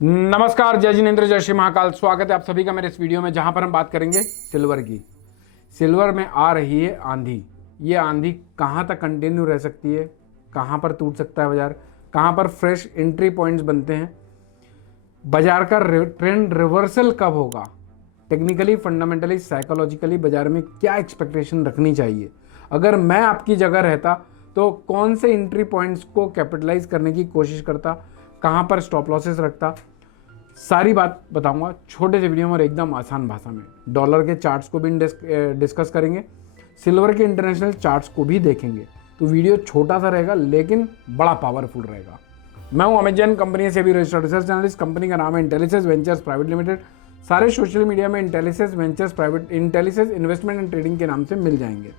नमस्कार, जय जिनेंद्र, जय श्री महाकाल। स्वागत है आप सभी का मेरे इस वीडियो में, जहां पर हम बात करेंगे सिल्वर की। सिल्वर में आ रही है आंधी। ये आंधी कहां तक कंटिन्यू रह सकती है, कहां पर टूट सकता है बाजार, कहां पर फ्रेश एंट्री पॉइंट्स बनते हैं, बाजार का ट्रेंड रिवर्सल कब होगा, टेक्निकली, फंडामेंटली, साइकोलॉजिकली बाजार में क्या एक्सपेक्टेशन रखनी चाहिए। अगर मैं आपकी जगह रहता तो कौन से एंट्री पॉइंट्स को कैपिटलाइज करने की कोशिश करता, कहां पर स्टॉप लॉसेस रखता, सारी बात बताऊंगा छोटे से वीडियो में और एकदम आसान भाषा में। डॉलर के चार्ट्स को भी डिस्कस करेंगे, सिल्वर के इंटरनेशनल चार्ट्स को भी देखेंगे। तो वीडियो छोटा सा रहेगा लेकिन बड़ा पावरफुल रहेगा। मैं हूं अमित जैन, कंपनी से भी रजिस्टर्ड रिसर्च एनालिस्ट। कंपनी का नाम है इंटेलिसेस वेंचर्स प्राइवेट लिमिटेड। सारे सोशल मीडिया में Intellises ventures private, Intellises investment and trading के नाम से मिल जाएंगे।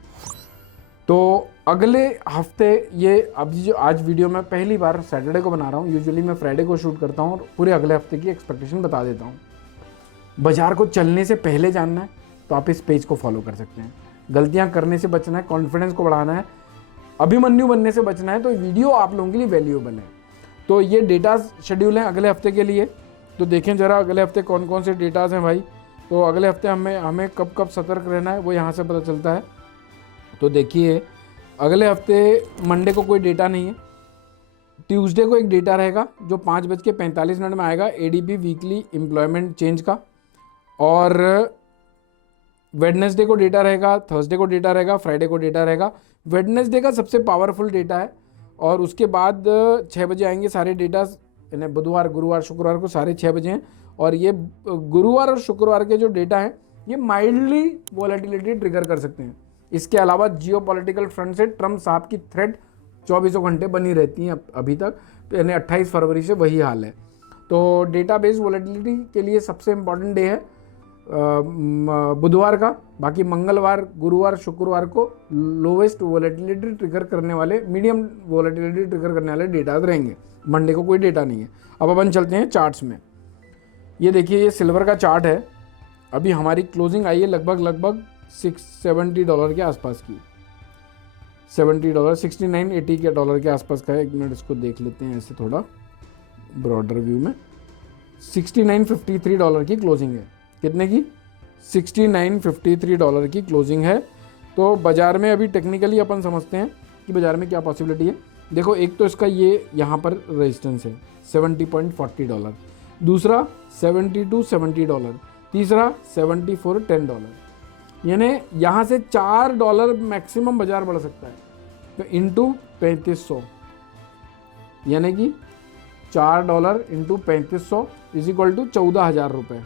तो अगले हफ्ते ये अभी जो आज वीडियो मैं पहली बार सैटरडे को बना रहा हूँ, यूजुअली मैं फ्राइडे को शूट करता हूँ और पूरे अगले हफ्ते की एक्सपेक्टेशन बता देता हूँ। बाजार को चलने से पहले जानना है तो आप इस पेज को फॉलो कर सकते हैं। गलतियाँ करने से बचना है, कॉन्फिडेंस को बढ़ाना है, अभिमन्यु बनने से बचना है, तो वीडियो आप लोगों के लिए वैल्यूएबल है। तो ये डेटा शेड्यूल है अगले हफ्ते के लिए। तो देखें जरा अगले हफ्ते कौन कौन से डेटाज हैं भाई। तो अगले हफ्ते हमें कब कब सतर्क रहना है वो यहाँ से पता चलता है। तो देखिए अगले हफ्ते मंडे को कोई डेटा नहीं है। ट्यूसडे को एक डेटा रहेगा जो 5:45 में आएगा, एडीपी वीकली एम्प्लॉयमेंट चेंज का। और वेडनेसडे को डेटा रहेगा, थर्सडे को डेटा रहेगा, फ्राइडे को डेटा रहेगा। वेडनेसडे का सबसे पावरफुल डेटा है और उसके बाद 6 बजे आएंगे सारे डेटा, यानी बुधवार, गुरुवार, शुक्रवार को सारे 6 बजे हैं। और ये गुरुवार और शुक्रवार के जो डेटा हैं ये माइल्डली वॉलेटिलिटी ट्रिगर कर सकते हैं। इसके अलावा जियोपॉलिटिकल फ्रंट से ट्रम्प साहब की थ्रेट 24 घंटे बनी रहती हैं अभी तक, यानी 28 फरवरी से वही हाल है। तो डेटाबेस वॉलेटिलिटी के लिए सबसे इम्पॉर्टेंट डे है बुधवार का। बाकी मंगलवार, गुरुवार, शुक्रवार को लोवेस्ट वॉलेटिलिटी ट्रिगर करने वाले, मीडियम वॉलेटिलिटी ट्रिगर करने वाले डेटा रहेंगे। मंडे को कोई डेटा नहीं है। अब अपन चलते हैं चार्ट्स में। ये देखिए, ये सिल्वर का चार्ट है। अभी हमारी क्लोजिंग आई है लगभग $670 के आसपास की, $70, 69-80 के डॉलर के आसपास का है। एक मिनट इसको देख लेते हैं ऐसे थोड़ा ब्रॉडर व्यू में। $69.53 की क्लोजिंग है। कितने की? $69.53 की क्लोजिंग है। तो बाजार में अभी टेक्निकली अपन समझते हैं कि बाजार में क्या पॉसिबिलिटी है। देखो, एक तो इसका ये यहाँ पर रेजिस्टेंस है $70.40, दूसरा $72.70, तीसरा $74.10, यानी यहाँ से $4 मैक्सिमम बाजार बढ़ सकता है। तो इंटू 3500, यानी कि $4 इंटू 3500 इज इक्वल टू 14,000 रुपये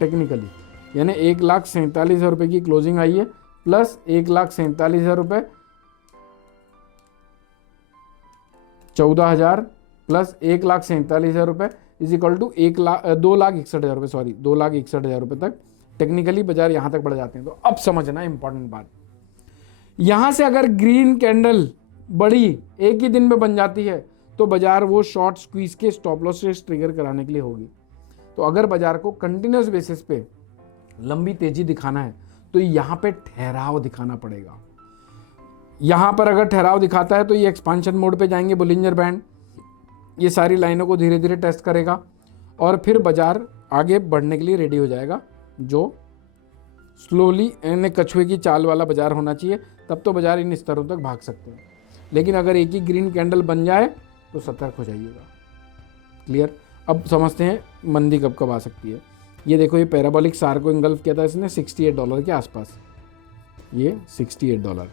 टेक्निकली, यानी 1,47,000 रुपये की क्लोजिंग आई है, प्लस 1,47,000 रुपये, 14,000 प्लस 1,47,000 रुपये इज इक्वल टू 2,61,000 रुपये, सॉरी 2,61,000 रुपये तक टेक्निकली बाजार यहां तक बढ़ जाते हैं। तो अब समझना इंपॉर्टेंट बात, यहां से अगर ग्रीन कैंडल बड़ी एक ही दिन में बन जाती है तो बाजार वो शॉर्ट स्क्वीज के स्टॉप लॉसेस ट्रिगर कराने के लिए होगी। तो अगर बाजार को कंटिन्यूस बेसिस पे लंबी तेजी दिखाना है तो यहां पे ठहराव दिखाना पड़ेगा। यहां पर अगर ठहराव दिखाता है तो ये एक्सपांशन मोड पे जाएंगे, बोलिंजर बैंड ये सारी लाइनों को धीरे धीरे टेस्ट करेगा और फिर बाजार आगे बढ़ने के लिए रेडी हो जाएगा, जो स्लोली यानी कछुए की चाल वाला बाजार होना चाहिए। तब तो बाजार इन स्तरों तक भाग सकते हैं। लेकिन अगर एक ही ग्रीन कैंडल बन जाए तो सतर्क हो जाइएगा। क्लियर? अब समझते हैं मंदी कब कब आ सकती है। ये देखो, ये पैराबोलिक सार को इंगल्फ किया था इसने $68 के आसपास, ये $68।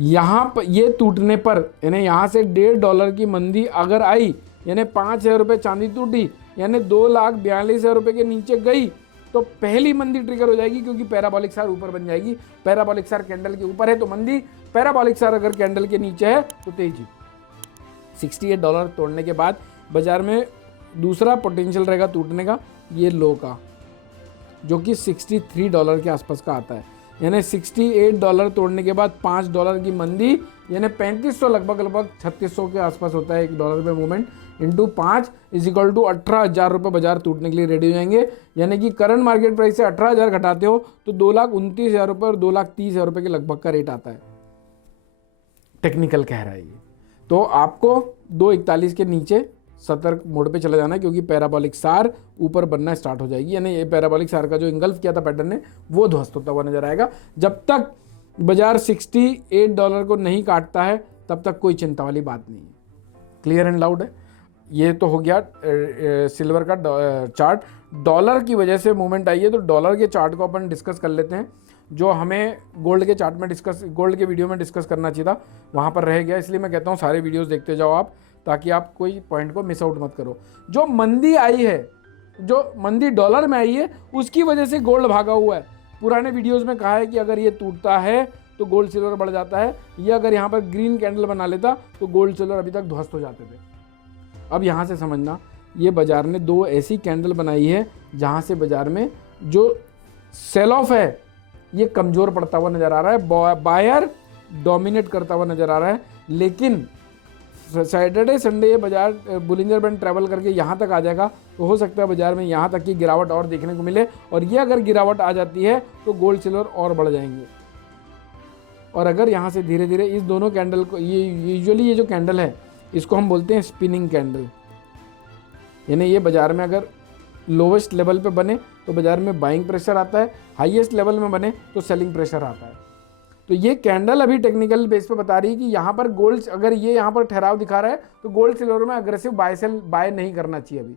यहाँ पर ये टूटने पर, यानी यहाँ से $1.5 की मंदी अगर आई, यानी 5,000 रुपये चांदी टूटी, यानी 2,42,000 रुपये के नीचे गई तो पहली मंदी ट्रिगर हो जाएगी, क्योंकि पैराबोलिक सार ऊपर बन जाएगी। पैराबोलिक सार कैंडल के ऊपर है तो मंदी, पैराबोलिक सार अगर कैंडल के नीचे है तो तेजी। $68 तोड़ने के बाद बाजार में दूसरा पोटेंशियल रहेगा टूटने का, ये लो का, जो कि $63 के आसपास का आता है। यानी $68 तोड़ने के बाद $5 की मंदी, यानी 3500 लगभग 3600 के आसपास होता है $1 पे movement, into 5 is equal to 18,000 रुपये बाजार टूटने के लिए रेडी हो जाएंगे। यानी कि करंट मार्केट प्राइस से 18,000 घटाते हो तो 2,29,000 रुपये और 2,30,000 रुपये के लगभग का रेट आता है। टेक्निकल कह रहा है ये। तो आपको 241 के नीचे सतर्क मोड पे चले जाना है, क्योंकि पैराबोलिक सार ऊपर बनना स्टार्ट हो जाएगी, यानी ये पैराबोलिक सार का जो इंगल्फ किया था पैटर्न ने वो ध्वस्त होता हुआ नजर आएगा। जब तक बाजार $68 को नहीं काटता है तब तक कोई चिंता वाली बात नहीं है। क्लियर एंड लाउड है। ये तो हो गया सिल्वर का चार्ट। डॉलर की वजह से मूवमेंट आई है, तो डॉलर के चार्ट को अपन डिस्कस कर लेते हैं, जो हमें गोल्ड के चार्ट में गोल्ड के वीडियो में डिस्कस करना चाहिए था, वहाँ पर रह गया। इसलिए मैं कहता हूँ सारे वीडियोस देखते जाओ आप, ताकि आप कोई पॉइंट को मिस आउट मत करो। जो मंदी आई है, जो मंदी डॉलर में आई है, उसकी वजह से गोल्ड भागा हुआ है। पुराने वीडियोज़ में कहा है कि अगर ये टूटता है तो गोल्ड सिल्वर बढ़ जाता है, ये अगर यहाँ पर ग्रीन कैंडल बना लेता तो गोल्ड सिल्वर अभी तक ध्वस्त हो जाते थे। अब यहाँ से समझना, ये बाजार ने 2 ऐसी कैंडल बनाई है जहाँ से बाजार में जो सेल ऑफ है ये कमज़ोर पड़ता हुआ नज़र आ रहा है, बायर डोमिनेट करता हुआ नज़र आ रहा है। लेकिन सैटरडे संडे ये बाजार बुलिंजर बैंड ट्रैवल करके यहाँ तक आ जाएगा, तो हो सकता है बाजार में यहाँ तक की गिरावट और देखने को मिले, और ये अगर गिरावट आ जाती है तो गोल्ड सिल्वर और बढ़ जाएंगे। और अगर यहाँ से धीरे धीरे इस दोनों कैंडल को, ये यूजुअली ये जो कैंडल है इसको हम बोलते हैं स्पिनिंग कैंडल, यानी ये बाजार में अगर लोवेस्ट लेवल पे बने तो बाजार में बाइंग प्रेशर आता है, हाईएस्ट लेवल में बने तो सेलिंग प्रेशर आता है। तो ये कैंडल अभी टेक्निकल बेस पे बता रही है कि यहाँ पर गोल्ड, अगर ये यहाँ पर ठहराव दिखा रहा है तो गोल्ड सिल्वर में अग्रेसिव बाय नहीं करना चाहिए अभी।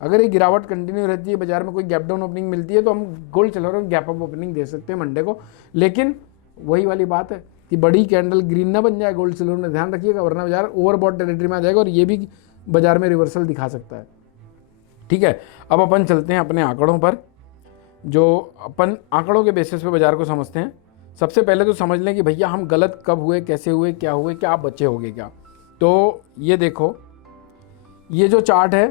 अगर ये गिरावट कंटिन्यू रहती है, बाजार में कोई गैप डाउन ओपनिंग मिलती है, तो हम गोल्ड सिल्वर में गैप अप ओपनिंग दे सकते हैं मंडे को। लेकिन वही वाली बात है कि बड़ी कैंडल ग्रीन ना बन जाए गोल्ड सिल्वर में, ध्यान रखिएगा, वरना बाजार ओवरबॉट टेरिटरी में आ जाएगा और ये भी बाजार में रिवर्सल दिखा सकता है। ठीक है, अब अपन चलते हैं अपने आंकड़ों पर, जो अपन आंकड़ों के बेसिस पे बाजार को समझते हैं। सबसे पहले तो समझ लें कि भैया हम गलत कब हुए, कैसे हुए, क्या हुए, क्या आप बचे होगे क्या। तो ये देखो, ये जो चार्ट है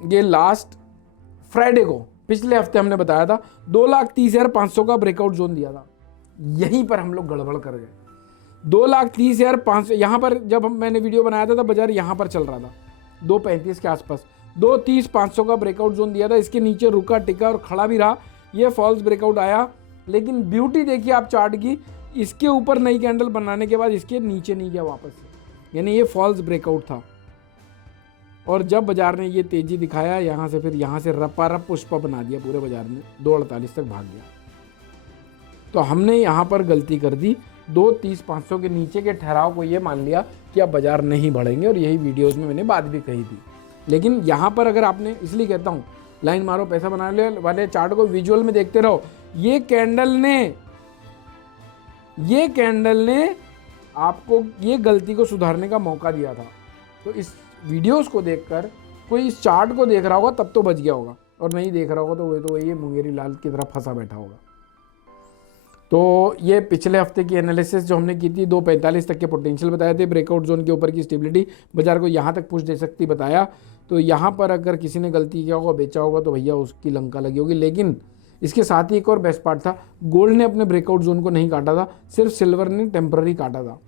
ये लास्ट फ्राइडे को, पिछले हफ्ते हमने बताया था 2,30,500 का ब्रेकआउट जोन दिया था, यहीं पर हम लोग गड़बड़ कर गए। 2,30,500 यहाँ पर जब मैंने वीडियो बनाया था तब बाजार यहाँ पर चल रहा था 2,35 के आसपास, 2,30,500 का ब्रेकआउट जोन दिया था, इसके नीचे रुका टिका और खड़ा भी रहा। ये फॉल्स ब्रेकआउट आया, लेकिन ब्यूटी देखिए आप चार्ट की, इसके ऊपर नई कैंडल बनाने के बाद इसके नीचे नहीं गया वापस से, यानी ये फॉल्स ब्रेकआउट था। और जब बाजार ने ये तेजी दिखाया यहाँ से, फिर यहाँ से रपा रप पुष्पा बना दिया पूरे बाजार में, 2,48 तक भाग गया। तो हमने यहाँ पर गलती कर दी, 2,30,500 के नीचे के ठहराव को ये मान लिया कि अब बाजार नहीं बढ़ेंगे, और यही वीडियोस में मैंने बात भी कही थी। लेकिन यहाँ पर अगर आपने, इसलिए कहता हूँ लाइन मारो पैसा बनाने वाले चार्ट को विजुअल में देखते रहो। ये कैंडल ने आपको ये गलती को सुधारने का मौका दिया था। तो इस वीडियोस को देखकर कोई इस चार्ट को देख रहा होगा तब तो बच गया होगा, और नहीं देख रहा होगा तो वही मुंगेरी लाल की तरह फंसा बैठा होगा। तो ये पिछले हफ्ते की एनालिसिस जो हमने की थी, 2,45 तक के पोटेंशियल बताए थे, ब्रेकआउट जोन के ऊपर की स्टेबिलिटी बाजार को यहाँ तक पुश दे सकती बताया। तो यहाँ पर अगर किसी ने गलती किया होगा, बेचा होगा, तो भैया उसकी लंका लगी होगी। लेकिन इसके साथ ही एक और बेस्ट पार्ट था, गोल्ड ने अपने ब्रेकआउट जोन को नहीं काटा था, सिर्फ सिल्वर ने टेम्पररी काटा था।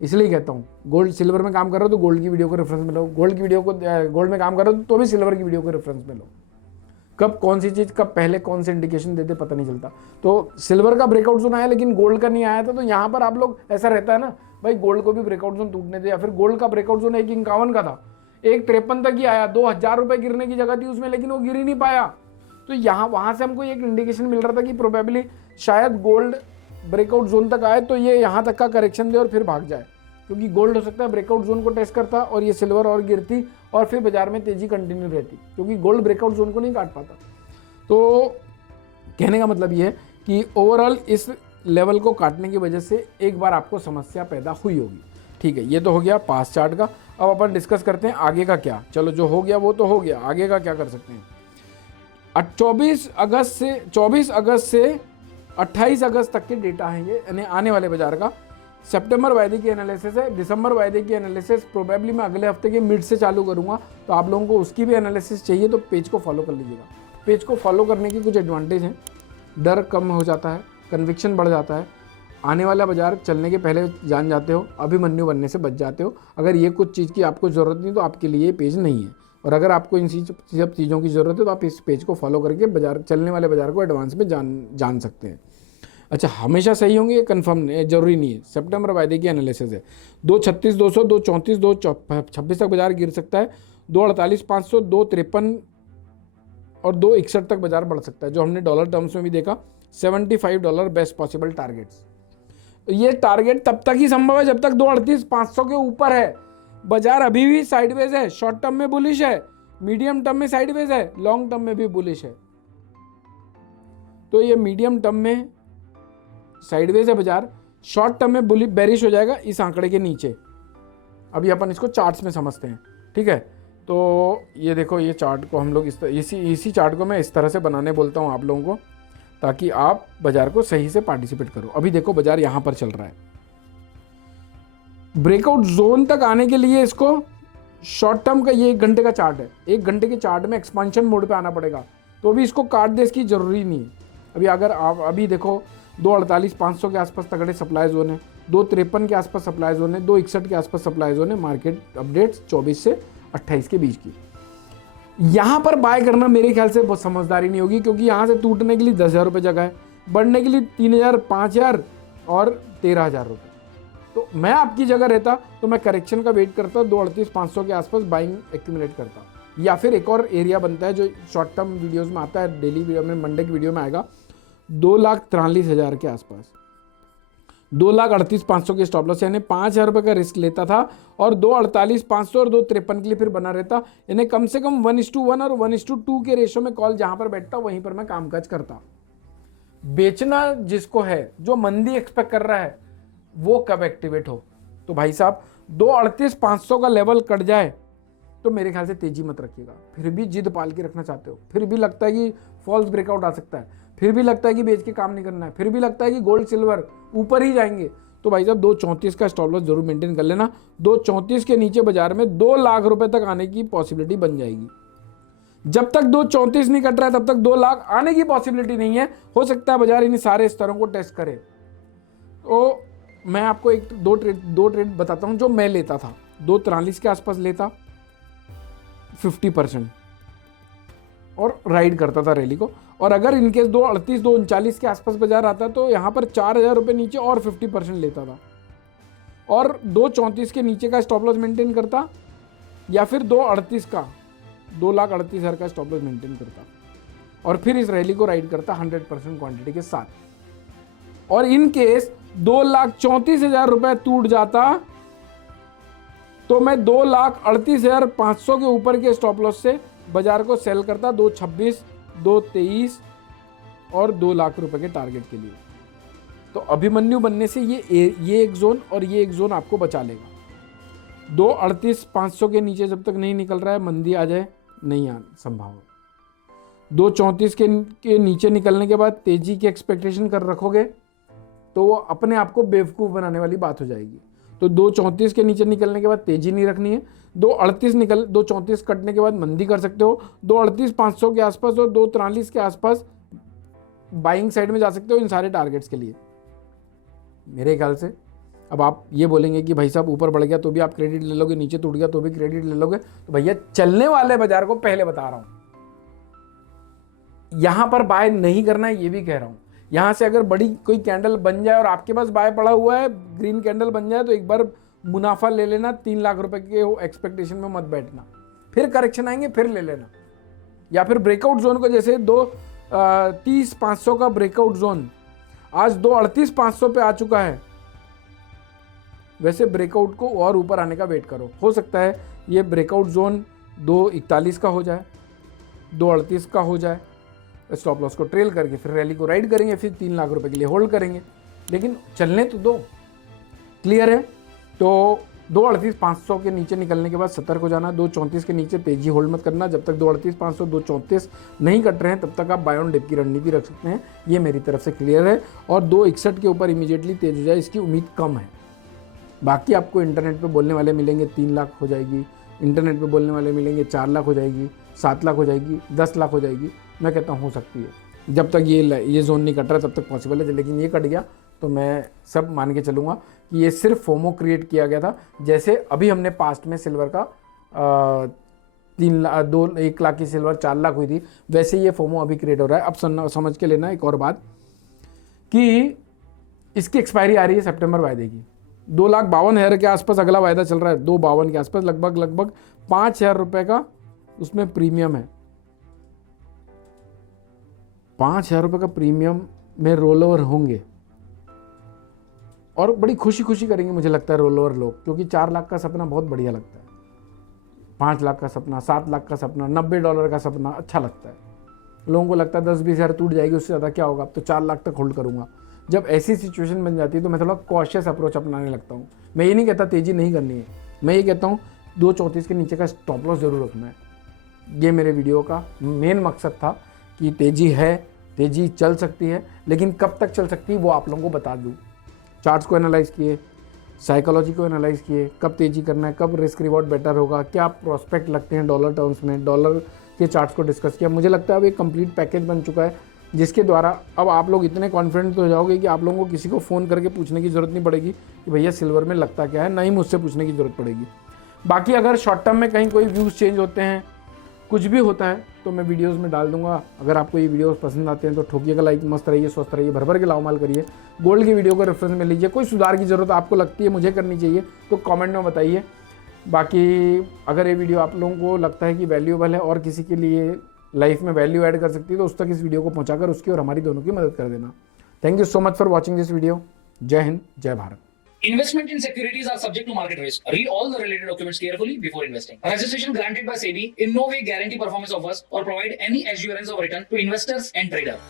इसलिए कहता हूँ गोल्ड सिल्वर में काम कर रहे हो तो गोल्ड की वीडियो को रेफरेंस में लो, गोल्ड में काम कर रहे हो तो भी सिल्वर की वीडियो को रेफरेंस में लो। कब कौन सी चीज़ कब पहले कौन से इंडिकेशन देते पता नहीं चलता। तो सिल्वर का ब्रेकआउट जोन आया लेकिन गोल्ड का नहीं आया था, तो यहाँ पर आप लोग, ऐसा रहता है ना भाई, गोल्ड को भी ब्रेकआउट जोन टूटने दे, या फिर गोल्ड का ब्रेकआउट जोन 1,51 का था, 1,53 तक ही आया, 2,000 रुपये गिरने की जगह थी उसमें, लेकिन वो गिर ही नहीं पाया। तो यहाँ वहाँ से हमको एक इंडिकेशन मिल रहा था कि प्रोबेबली शायद गोल्ड ब्रेकआउट जोन तक आए तो ये यहाँ तक का करेक्शन दे और फिर भाग जाए, क्योंकि गोल्ड हो सकता है ब्रेकआउट जोन को टेस्ट करता और ये सिल्वर और गिरती और फिर बाजार में तेजी कंटिन्यू रहती, क्योंकि गोल्ड ब्रेकआउट जोन को नहीं काट पाता। तो कहने का मतलब ये है कि ओवरऑल इस लेवल को काटने की वजह से एक बार आपको समस्या पैदा हुई होगी। ठीक है, ये तो हो गया पास्ट चार्ट का। अब अपन डिस्कस करते हैं आगे का क्या। चलो जो हो गया वो तो हो गया, आगे का क्या कर सकते हैं। 24 अगस्त से 28 अगस्त तक के डेटा हैं ये, यानी आने वाले बाजार का। सितंबर वायदे की एनालिसिस है, दिसंबर वायदे की एनालिसिस प्रोबेबली मैं अगले हफ्ते के मिड से चालू करूंगा, तो आप लोगों को उसकी भी एनालिसिस चाहिए तो पेज को फॉलो कर लीजिएगा। पेज को फॉलो करने के कुछ एडवांटेज हैं, डर कम हो जाता है, कन्विक्शन बढ़ जाता है, आने वाला बाजार चलने के पहले जान जाते हो, अभिमन्यु बनने से बच जाते हो। अगर ये कुछ चीज़ की आपको ज़रूरत नहीं तो आपके लिए ये पेज नहीं है, और अगर आपको इन सब चीज़ों की ज़रूरत है तो आप इस पेज को फॉलो करके बाजार चलने वाले बाजार को एडवांस में जान सकते हैं। अच्छा, हमेशा सही होंगे ये कन्फर्म जरूरी नहीं है। सितंबर वायदे की एनालिसिस है, 236, 200, 234, 226 तक बाजार गिर सकता है, 2.48,500, 2.53 और 2.61 तक बाजार बढ़ सकता है, जो हमने डॉलर टर्म्स में भी देखा। $75 बेस्ट पॉसिबल टारगेट्स। ये टारगेट तब तक ही संभव है जब तक 2.38,500 के ऊपर है। बाजार अभी भी साइडवेज है, शॉर्ट टर्म में बुलिश है, मीडियम टर्म में साइडवेज है, लॉन्ग टर्म में भी बुलिश है। तो ये मीडियम टर्म में साइडवेज है बाजार, शॉर्ट टर्म में बेरिश हो जाएगा इस आंकड़े के नीचे। अभी अपन इसको चार्ट्स में समझते हैं, ठीक है। तो ये देखो, ये चार्ट को हम लोग इसी चार्ट को मैं इस तरह से बनाने बोलता हूँ आप लोगों को, ताकि आप बाजार को सही से पार्टिसिपेट करो। अभी देखो बाजार यहाँ पर चल रहा है, ब्रेकआउट जोन तक आने के लिए इसको शॉर्ट टर्म का ये 1 घंटे का चार्ट है, 1 घंटे के चार्ट में एक्सपांशन मोड पे आना पड़ेगा। तो अभी इसको काट दे, इसकी जरूरी नहीं है। अभी अगर आप अभी देखो 2.48,500 के आसपास तगड़े सप्लाई जोन है, 2.53 के आसपास सप्लाई जोन है, 2.61 के आसपास सप्लाई जोन है। मार्केट अपडेट्स 24 से 28 के बीच की। यहाँ पर बाय करना मेरे ख्याल से बहुत समझदारी नहीं होगी, क्योंकि यहाँ से टूटने के लिए 10,000 रुपये जगह है, बढ़ने के लिए 3,000, 5,000 और 13,000 रुपये। तो मैं आपकी जगह रहता तो मैं करेक्शन का वेट करता, 2.38,500 के आसपास बाइंग एक्यूमुलेट करता। या फिर एक और एरिया बनता है जो शॉर्ट टर्म वीडियोस में आता है, डेली वीडियो में, मंडे की वीडियो में आएगा, 2,43,000 के आसपास, 2,38,500 के स्टॉप लॉस, यानी 5,000 रुपये का रिस्क लेता था और 2,48,500 और 2,53 के लिए फिर बना रहता। यानी कम से कम 1:1 और 1:2 के रेशो में कॉल जहां पर बैठता वहीं पर मैं कामकाज करता। बेचना जिसको है, जो मंदी एक्सपेक्ट कर रहा है, वो कब एक्टिवेट हो, तो भाई साहब 2,38,500 का लेवल कट जाए तो मेरे ख्याल से तेजी मत रखिएगा। फिर भी जिद पाल के रखना चाहते हो, फिर भी लगता है कि फॉल्स ब्रेकआउट आ सकता है, फिर भी लगता है कि बेच के काम नहीं करना है, फिर भी लगता है कि गोल्ड सिल्वर ऊपर ही जाएंगे, तो भाई साहब 2.34 का स्टॉप लॉस जरूर मेंटेन कर लेना। 2.34 के नीचे बाजार में 2 लाख रुपए तक आने की पॉसिबिलिटी बन जाएगी। जब तक 2.34 नहीं कट रहा है तब तक 2 लाख आने की पॉसिबिलिटी नहीं है। हो सकता है बाजार इन सारे स्तरों को टेस्ट करे। तो मैं आपको दो ट्रेड बताता हूं जो मैं लेता था। 2.43 के आसपास लेता 50% और राइड करता था रैली को, और अगर इनकेस 2.38, 2.39 के आसपास बाजार आता तो यहाँ पर 4,000 रुपये नीचे और 50% लेता था, और 2.34 के नीचे का स्टॉप लॉस मेंटेन करता, या फिर 2.38 का 2,38,000 का स्टॉप लॉस मेंटेन करता, और फिर इस रैली को राइड करता 100% क्वांटिटी के साथ। और इन केस 2,34,000 रुपये टूट जाता तो मैं 2,38,500 के ऊपर के स्टॉप लॉस से बाजार को सेल करता 2.26, 2.23 और 2 लाख रुपए के टारगेट के लिए। तो अभिमन्यु बनने से ये एक जोन और ये एक जोन आपको बचा लेगा। 2.38,500 के नीचे जब तक नहीं निकल रहा है, मंदी आ जाए नहीं आने संभावना। 2.34 के नीचे निकलने के बाद तेजी की एक्सपेक्टेशन कर रखोगे तो वो अपने आप को बेवकूफ़ बनाने वाली बात हो जाएगी। तो 2.34 के नीचे निकलने के बाद तेजी नहीं रखनी है। 2.34 कटने के बाद मंदी कर सकते हो। 2.38,500 के आसपास और 2.43 के आसपास बाइंग साइड में जा सकते हो इन सारे टारगेट्स के लिए मेरे ख्याल से। अब आप ये बोलेंगे कि भाई साहब ऊपर बढ़ गया तो भी आप क्रेडिट ले लोगे, नीचे टूट गया तो भी क्रेडिट ले लोगे, तो भैया चलने वाले बाजार को पहले बता रहा हूं, यहां पर बाय नहीं करना है, ये भी कह रहा हूं। यहां से अगर बड़ी कोई कैंडल बन जाए और आपके पास बाय पड़ा हुआ है, ग्रीन कैंडल बन जाए, तो एक बार मुनाफा ले लेना। 3 लाख रुपए के एक्सपेक्टेशन में मत बैठना, फिर करेक्शन आएंगे फिर ले लेना। या फिर ब्रेकआउट जोन को, जैसे 2.30,500 का ब्रेकआउट जोन आज 2.38,500 पे आ चुका है, वैसे ब्रेकआउट को और ऊपर आने का वेट करो। हो सकता है ये ब्रेकआउट जोन 2.41 का हो जाए, 2.38 का हो जाए, स्टॉप लॉस को ट्रेल करके फिर रैली को राइड करेंगे, फिर 3 लाख रुपए के लिए होल्ड करेंगे, लेकिन चलने तो दो। क्लियर है? तो 2.38,500 के नीचे निकलने के बाद सतर्क हो जाना। 2.34 के नीचे तेजी होल्ड मत करना। जब तक 2.38,500, 2.34 नहीं कट रहे हैं तब तक आप बाय ऑन डिप की रणनीति रख सकते हैं। ये मेरी तरफ से क्लियर है। और 2.61 के ऊपर इमीडिएटली तेज हो जाए इसकी उम्मीद कम है। बाकी आपको इंटरनेट पे बोलने वाले मिलेंगे 3 लाख हो जाएगी, इंटरनेट पे बोलने वाले मिलेंगे 4 लाख हो जाएगी, 7 लाख हो जाएगी, 10 लाख हो जाएगी। मैं कहता हूँ हो सकती है। जब तक ये जोन नहीं कट रहा तब तक पॉसिबल है, लेकिन ये कट गया तो मैं सब मान के चलूँगा कि ये सिर्फ फोमो क्रिएट किया गया था। जैसे अभी हमने पास्ट में सिल्वर का 1 लाख की सिल्वर 4 लाख हुई थी, वैसे ये फोमो अभी क्रिएट हो रहा है। अब समझ के लेना एक और बात कि इसकी एक्सपायरी आ रही है सितंबर वायदे की। 2,52,000 के आसपास अगला वायदा चल रहा है, 2,52 के आसपास, लगभग 5,000 रुपए का उसमें प्रीमियम है। 5,000 रुपए का प्रीमियम में रोल ओवर होंगे और बड़ी खुशी खुशी करेंगे मुझे लगता है रोल ओवर लोग, क्योंकि 4 लाख का सपना बहुत बढ़िया लगता है। 5 लाख का सपना, 7 लाख का सपना, $90 का सपना अच्छा लगता है। लोगों को लगता है 10-20 हज़ार टूट जाएगी, उससे ज़्यादा क्या होगा, अब तो 4 लाख तक होल्ड करूंगा। जब ऐसी सिचुएशन बन जाती है तो मैं थोड़ा कॉशियस अप्रोच अपनाने लगता हूँ। मैं ये नहीं कहता तेज़ी नहीं करनी है, मैं ये कहता हूँ 234 के नीचे का स्टॉप लॉस जरूर रखना है। ये मेरे वीडियो का मेन मकसद था कि तेज़ी है, तेज़ी चल सकती है, लेकिन कब तक चल सकती है वो आप लोगों को बता दूँ। चार्ट्स को एनालाइज़ किए, साइकोलॉजी को एनालाइज़ किए, कब तेज़ी करना है, कब रिस्क रिवॉर्ड बेटर होगा, क्या प्रोस्पेक्ट लगते हैं डॉलर टर्म्स में, डॉलर के चार्ट्स को डिस्कस किया। मुझे लगता है अब एक कंप्लीट पैकेज बन चुका है, जिसके द्वारा अब आप लोग इतने कॉन्फिडेंट हो जाओगे कि आप लोगों को किसी को फ़ोन करके पूछने की ज़रूरत नहीं पड़ेगी कि भैया सिल्वर में लगता क्या है, ना ही मुझसे पूछने की ज़रूरत पड़ेगी। बाकी अगर शॉर्ट टर्म में कहीं कोई व्यूज़ चेंज होते हैं, कुछ भी होता है, तो मैं वीडियोस में डाल दूंगा। अगर आपको ये वीडियोस पसंद आते हैं तो ठोकिएगा लाइक, मस्त रहिए, स्वस्थ रहिए, भर भर के लाओ माल करिए। गोल्ड की वीडियो को रेफरेंस में लीजिए। कोई सुधार की ज़रूरत आपको लगती है मुझे करनी चाहिए तो कमेंट में बताइए। बाकी अगर ये वीडियो आप लोगों को लगता है कि वैल्यूएबल है और किसी के लिए लाइफ में वैल्यू ऐड कर सकती है तो उस तक इस वीडियो को पहुँचाकर उसकी और हमारी दोनों की मदद कर देना। Thank you so much for watching this video. जय हिंद, जय Bharat. Investment in securities are subject to market risk. Read all the related documents carefully before investing. Registration granted by SEBI in no way guarantee performance of us or provide any assurance of return to investors and traders.